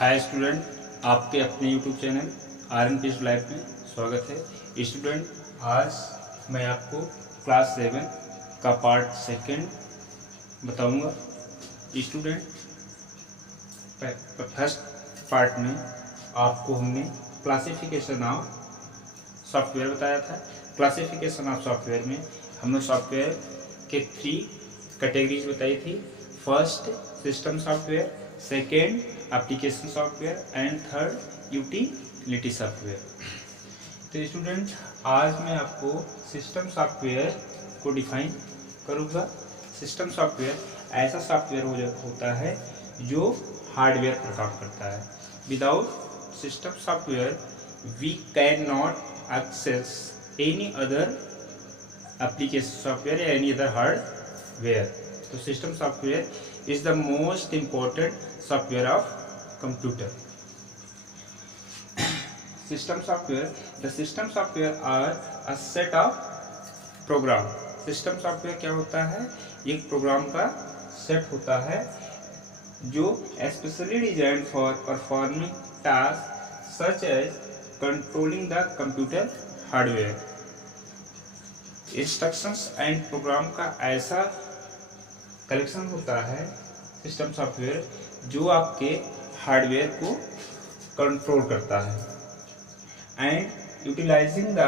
Hi student, आपके अपने YouTube channel RNPS life में स्वागत है। स्टूडेंट, आज मैं आपको क्लास 7 का पार्ट सेकंड बताऊंगा। स्टूडेंट, फर्स्ट पार्ट में आपको हमने क्लासिफिकेशन ऑफ सॉफ्टवेयर बताया था। क्लासिफिकेशन ऑफ सॉफ्टवेयर में हमने सॉफ्टवेयर के 3 कैटेगरीज बताई थी। First system software, second application software and third utility software. तो स्टूडेंट, आज मैं आपको सिस्टम सॉफ्टवेयर को डिफाइन करूँगा। सिस्टम सॉफ्टवेयर ऐसा सॉफ्टवेयर होता है जो हार्डवेयर पर काम करता है। Without system software we can not access any other application software या एनी अदर हार्डवेयर। तो system software is the most important software of computer. System software, the system software are a set of program. System software क्या होता है? एक programme का set होता है जो specially designed for performing tasks such as controlling the computer hardware. Instructions and program का ऐसा कलेक्शन होता है सिस्टम सॉफ्टवेयर जो आपके हार्डवेयर को कंट्रोल करता है and utilising the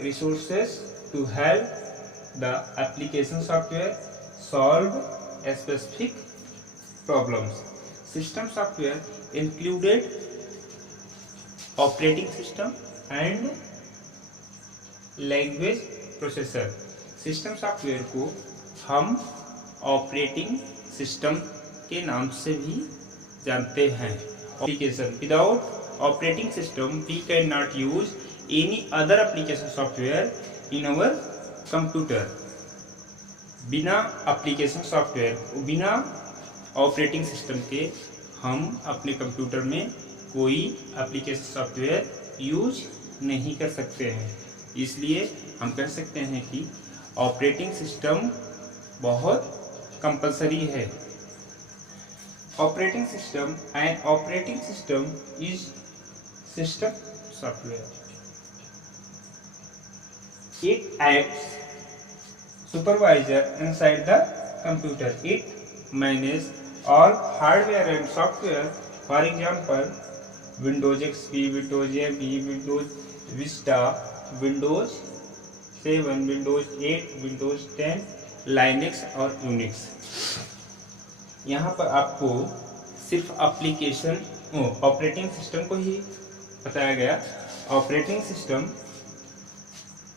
resources to help the application software solve specific problems. System software included operating system and language processor. System software को हम ऑपरेटिंग सिस्टम के नाम से भी जानते हैं। Application, without operating system we can not use any other application software in our computer. बिना application software, बिना ऑपरेटिंग सिस्टम के हम अपने कंप्यूटर में कोई एप्लीकेशन सॉफ्टवेयर यूज नहीं कर सकते हैं। इसलिए हम कह सकते हैं कि ऑपरेटिंग सिस्टम बहुत कंपल्सरी है। Operating system and operating system is system software. It acts supervisor inside the computer. It manage all hardware and software. For example Windows XP, Windows ME, Windows Vista, Windows 7, Windows 8, Windows 10, Linux और Unix. यहाँ पर आपको सिर्फ operating system को ही बताया गया। Operating system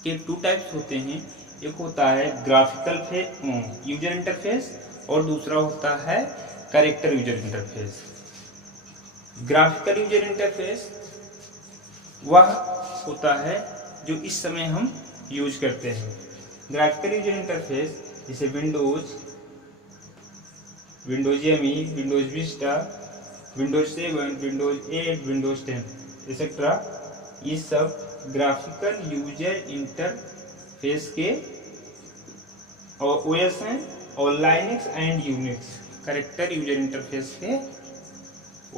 के 2 types होते हैं। एक होता है ग्राफिकल यूजर इंटरफेस और दूसरा होता है character user interface. Graphical user interface वह होता है जो इस समय हम यूज करते हैं। ग्राफिकल यूजर इंटरफेस जैसे Windows ME, Windows Vista, Windows 7, Windows 8, Windows 10 etcetera, ये सब ग्राफिकल यूजर इंटरफेस के OS हैं। और Linux and Unix character user interface के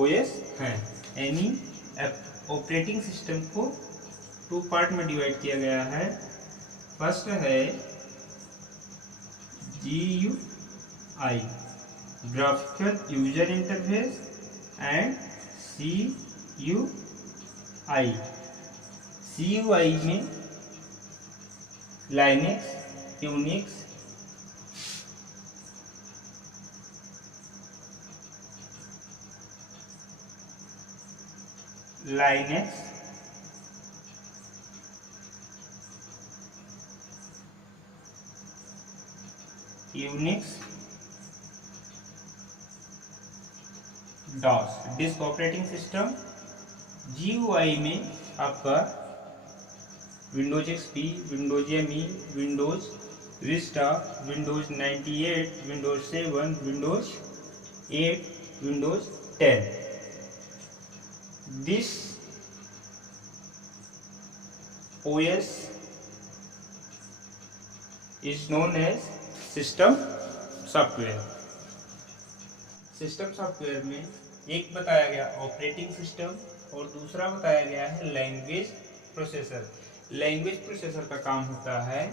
OS हैं। यानी ऑपरेटिंग सिस्टम को 2 पार्ट में डिवाइड किया गया है। फर्स्ट है GUI, graphical user interface, and CUI। CUI में Linux, Unix, Unix, DOS, disk operating system. GUI में आपका Windows XP, Windows ME, Windows Vista, Windows 98, Windows 7, Windows 8, Windows 10। This OS is known as system software. System software में एक बताया गया operating system और दूसरा बताया गया है लैंग्वेज प्रोसेसर। लैंग्वेज प्रोसेसर का काम होता है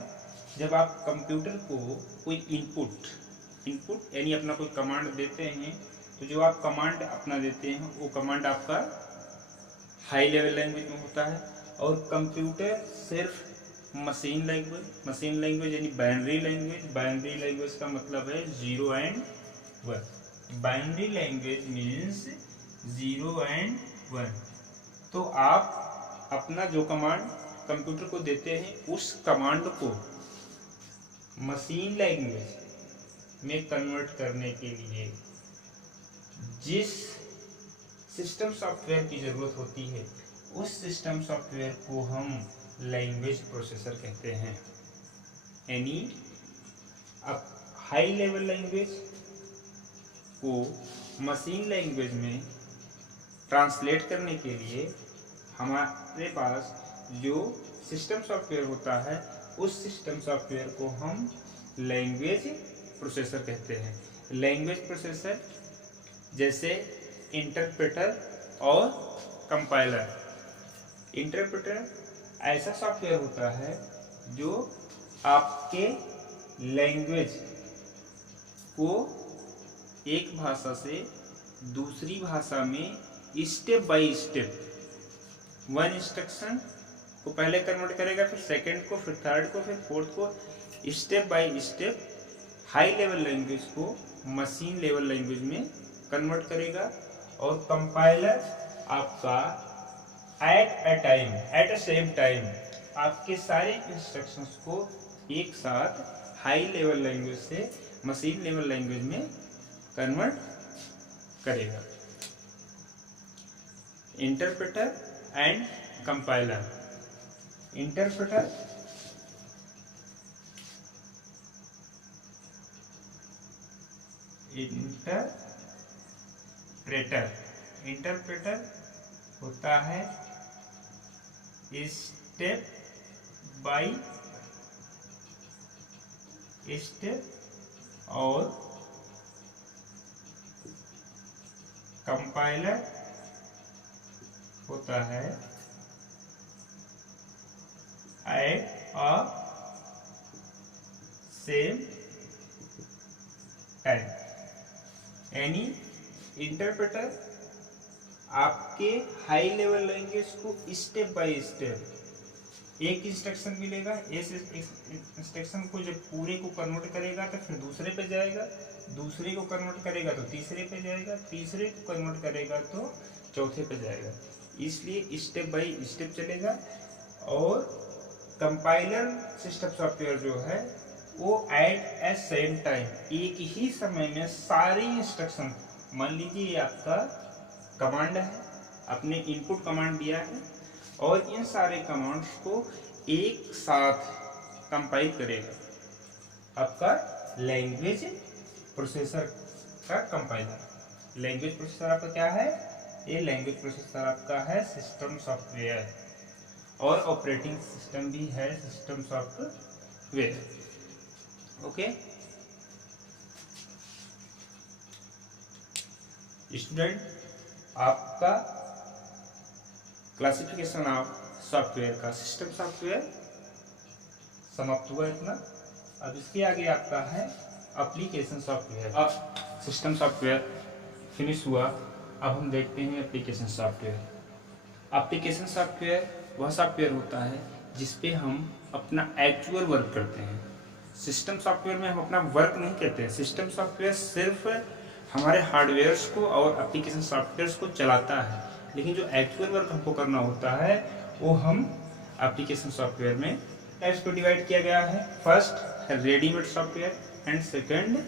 जब आप कंप्यूटर को कोई इनपुट यानी अपना कोई कमांड देते हैं, तो जो आप कमांड अपना देते हैं वो कमांड आपका हाई लेवल लैंग्वेज में होता है, और कंप्यूटर सिर्फ मशीन लैंग्वेज यानी बाइनरी लैंग्वेज का मतलब है 0 and 1। Binary language means 0 and 1। तो आप अपना जो कमांड कंप्यूटर को देते हैं उस कमांड को मशीन लैंग्वेज में कन्वर्ट करने के लिए जिस सिस्टम सॉफ्टवेयर की ज़रूरत होती है उस सिस्टम सॉफ्टवेयर को हम लैंग्वेज प्रोसेसर कहते हैं। यानी अब हाई लेवल लैंग्वेज को मशीन लैंग्वेज में ट्रांसलेट करने के लिए हमारे पास जो सिस्टम सॉफ्टवेयर होता है उस सिस्टम सॉफ्टवेयर को हम लैंग्वेज प्रोसेसर कहते हैं। लैंग्वेज प्रोसेसर जैसे इंटरप्रेटर और कंपाइलर। इंटरप्रेटर ऐसा सॉफ्टवेयर होता है जो आपके लैंग्वेज को एक भाषा से दूसरी भाषा में step by step one instruction को पहले कन्वर्ट करेगा, फिर सेकंड को, फिर थर्ड को, फिर फोर्थ को, step by step high level language को मशीन लेवल लैंग्वेज में कन्वर्ट करेगा। और कंपाइलर आपका एट अ सेम टाइम आपके सारे इंस्ट्रक्शंस को एक साथ हाई लेवल लैंग्वेज से मशीन लेवल लैंग्वेज में कन्वर्ट करेगा। Interpreter and compiler. इंटरप्रेटर होता है स्टेप बाय स्टेप, और कंपाइलर होता है एट अ सेम टाइम। यानी इंटरप्रेटर आपके हाई लेवल लैंग्वेज को स्टेप बाय स्टेप एक इंस्ट्रक्शन मिलेगा, इस इंस्ट्रक्शन को जब पूरे को कन्वर्ट करेगा तो फिर दूसरे पे जाएगा, दूसरे को कन्वर्ट करेगा तो तीसरे पे जाएगा, तीसरे को कन्वर्ट करेगा तो चौथे पे जाएगा। इसलिए स्टेप बाय स्टेप चलेगा। और कंपाइलर सिस्टम सॉफ्टवेयर जो है वो एट ए सेम टाइम एक ही समय में सारी इंस्ट्रक्शन, मान लीजिए ये आपका कमांड है, आपने इनपुट कमांड दिया है और इन सारे कमांड्स को एक साथ कंपाइल करेगा आपका लैंग्वेज प्रोसेसर का कंपाइलर। लैंग्वेज प्रोसेसर आपका क्या है? ये लैंग्वेज प्रोसेसर आपका है सिस्टम सॉफ्टवेयर, और ऑपरेटिंग सिस्टम भी है सिस्टम सॉफ्टवेयर। ओके स्टूडेंट, आपका क्लासिफिकेशन ऑफ सॉफ्टवेयर का सिस्टम सॉफ्टवेयर समाप्त हुआ इतना। अब इसके आगे आपका है एप्लीकेशन सॉफ्टवेयर। अब सिस्टम सॉफ्टवेयर फिनिश हुआ, अब हम देखते हैं एप्लीकेशन सॉफ्टवेयर। एप्लीकेशन सॉफ्टवेयर वह सॉफ्टवेयर होता है जिसपे हम अपना एक्चुअल वर्क करते हैं। सिस्टम सॉफ्टवेयर में हम अपना वर्क नहीं करते हैं। सिस्टम सॉफ्टवेयर सिर्फ हमारे हार्डवेयर्स को और एप्लीकेशन सॉफ्टवेयर्स को चलाता है, लेकिन जो एक्चुअल वर्क हमको करना होता है वो हम एप्लीकेशन सॉफ्टवेयर में टाइप्स को डिवाइड किया गया है। फर्स्ट है readymade software and second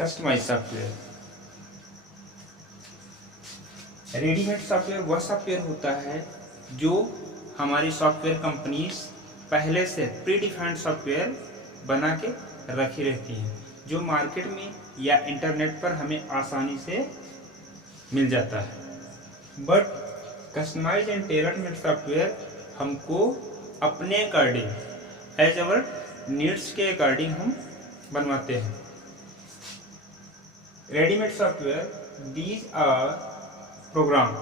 customise software. Readymade software वह सॉफ्टवेयर होता है जो हमारी सॉफ्टवेयर कंपनीज पहले से प्री डिफाइंड सॉफ्टवेयर बना के रखी रहती हैं, जो मार्केट में या इंटरनेट पर हमें आसानी से मिल जाता है। But customise and tailor made software हमको अपने अकॉर्डिंग एज अवर नीड्स के अकॉर्डिंग हम बनवाते हैं। ready-made software, these are programs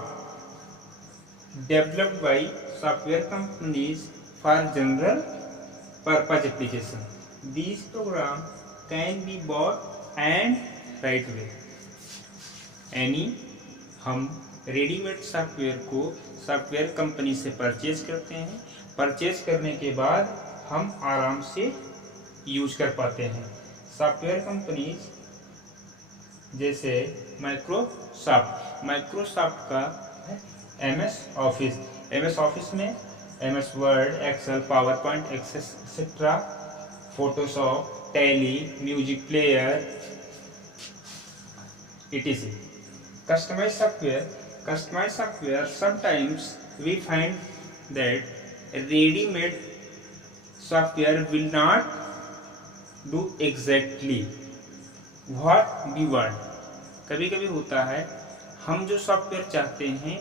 developed by software companies for general purpose application. These programs can be bought and right away. यानी हम readymade software को software company से परचेज करते हैं, परचेज करने के बाद हम आराम से यूज कर पाते हैं। सॉफ्टवेयर कंपनीज जैसे माइक्रोसॉफ्ट का MS ऑफिस में MS Word, Excel, PowerPoint, etcetera, Photoshop, Tally, music player, etc. Customized software, sometimes we find that ready-made software will not do exactly what we want. कभी कभी होता है हम जो software चाहते हैं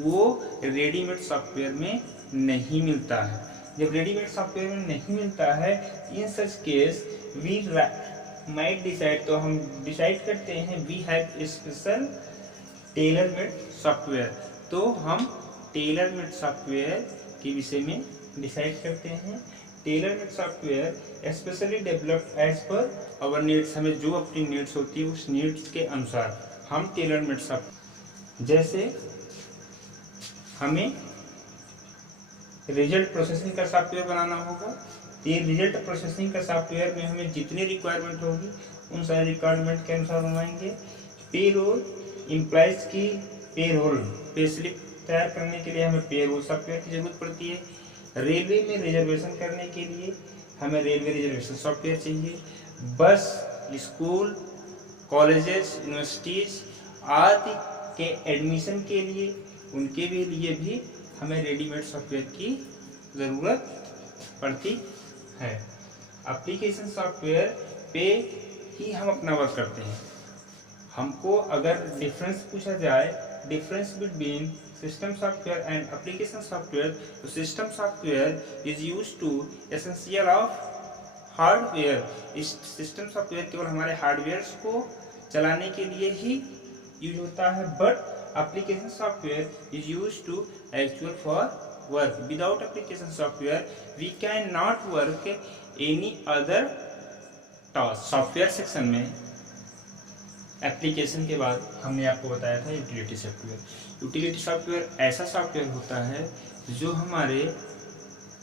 वो रेडीमेड सॉफ्टवेयर में नहीं मिलता है। जब रेडीमेड सॉफ्टवेयर में नहीं मिलता है, in such case we might decide, तो हम डिसाइड करते हैं we have special tailor made software, तो हम टेलर मेड सॉफ्टवेयर के विषय में डिसाइड करते हैं। Tailor made software specially developed as per our needs, हमें जो अपनी नीड्स होती है उस नीड्स के अनुसार हम टेलर मेड सॉफ्टवेयर, जैसे हमें रिजल्ट प्रोसेसिंग का सॉफ्टवेयर बनाना होगा, तो ये रिजल्ट प्रोसेसिंग का सॉफ्टवेयर में हमें जितनी रिक्वायरमेंट होगी उन सारे रिक्वायरमेंट के अनुसार बनवाएंगे। पेरोल, एम्प्लॉयज की पेरोल, पे स्लिप तैयार करने के लिए हमें पेरोल सॉफ्टवेयर की जरूरत पड़ती है। रेलवे में रिजर्वेशन करने के लिए हमें रेलवे रिजर्वेशन सॉफ्टवेयर चाहिए। बस, स्कूल, कॉलेजेस, यूनिवर्सिटीज आदि के एडमिशन के लिए, उनके लिए भी हमें रेडीमेड सॉफ्टवेयर की ज़रूरत पड़ती है। एप्लीकेशन सॉफ्टवेयर पे ही हम अपना वर्क करते हैं। हमको अगर डिफरेंस पूछा जाए, difference between system software and application software, तो system software is used to essential of hardware. इस सिस्टम सॉफ्टवेयर केवल हमारे हार्डवेयर को चलाने के लिए ही यूज होता है, but application software is used to actual for work. Without application software we can not work any other task. Software section में एप्लीकेशन के बाद हमने आपको बताया था यूटिलिटी सॉफ्टवेयर। यूटिलिटी सॉफ्टवेयर ऐसा सॉफ्टवेयर होता है जो हमारे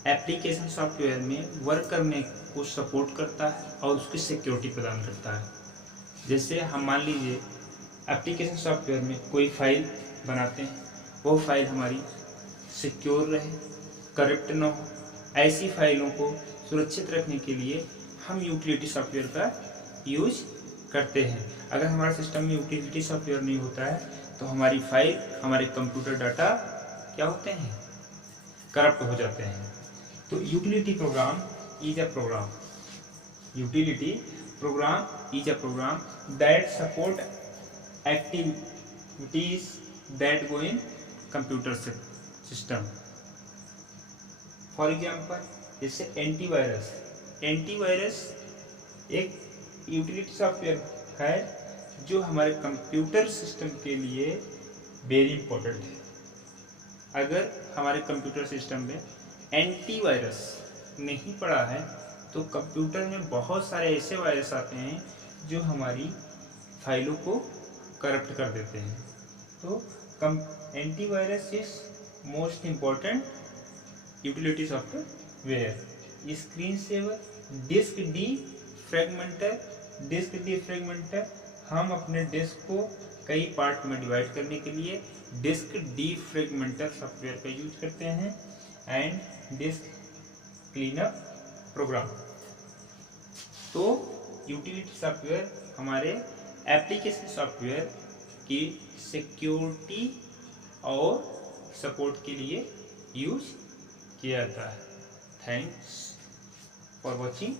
एप्लीकेशन सॉफ्टवेयर में वर्क करने को सपोर्ट करता है और उसकी सिक्योरिटी प्रदान करता है। जैसे हम मान लीजिए एप्लीकेशन सॉफ्टवेयर में कोई फाइल बनाते हैं, वो फाइल हमारी सिक्योर रहे, करप्ट ना हो, ऐसी फाइलों को सुरक्षित रखने के लिए हम यूटिलिटी सॉफ्टवेयर का यूज करते हैं। अगर हमारे सिस्टम में यूटिलिटी सॉफ्टवेयर नहीं होता है तो हमारी फाइल, हमारे कंप्यूटर डाटा क्या होते हैं, करप्ट हो जाते हैं। तो utility program is a program, utility program is a program that support activities that go in computer system. For example, जैसे एंटीवायरस एक यूटिलिटी सॉफ्टवेयर है जो हमारे कंप्यूटर सिस्टम के लिए वेरी इंपॉर्टेंट है। अगर हमारे कंप्यूटर सिस्टम में एंटीवायरस नहीं पड़ा है तो कंप्यूटर में बहुत सारे ऐसे वायरस आते हैं जो हमारी फाइलों को करप्ट कर देते हैं। तो antivirus is most important utility software. Screen saver, disk defragmenter, हम अपने डिस्क को कई पार्ट में डिवाइड करने के लिए डिस्क डिफ्रेगमेंटर सॉफ्टवेयर का यूज करते हैं। And disk cleanup program. तो यूटिलिटी सॉफ्टवेयर हमारे एप्लीकेशन सॉफ्टवेयर की सिक्योरिटी और सपोर्ट के लिए यूज किया जाता है। Thanks for watching.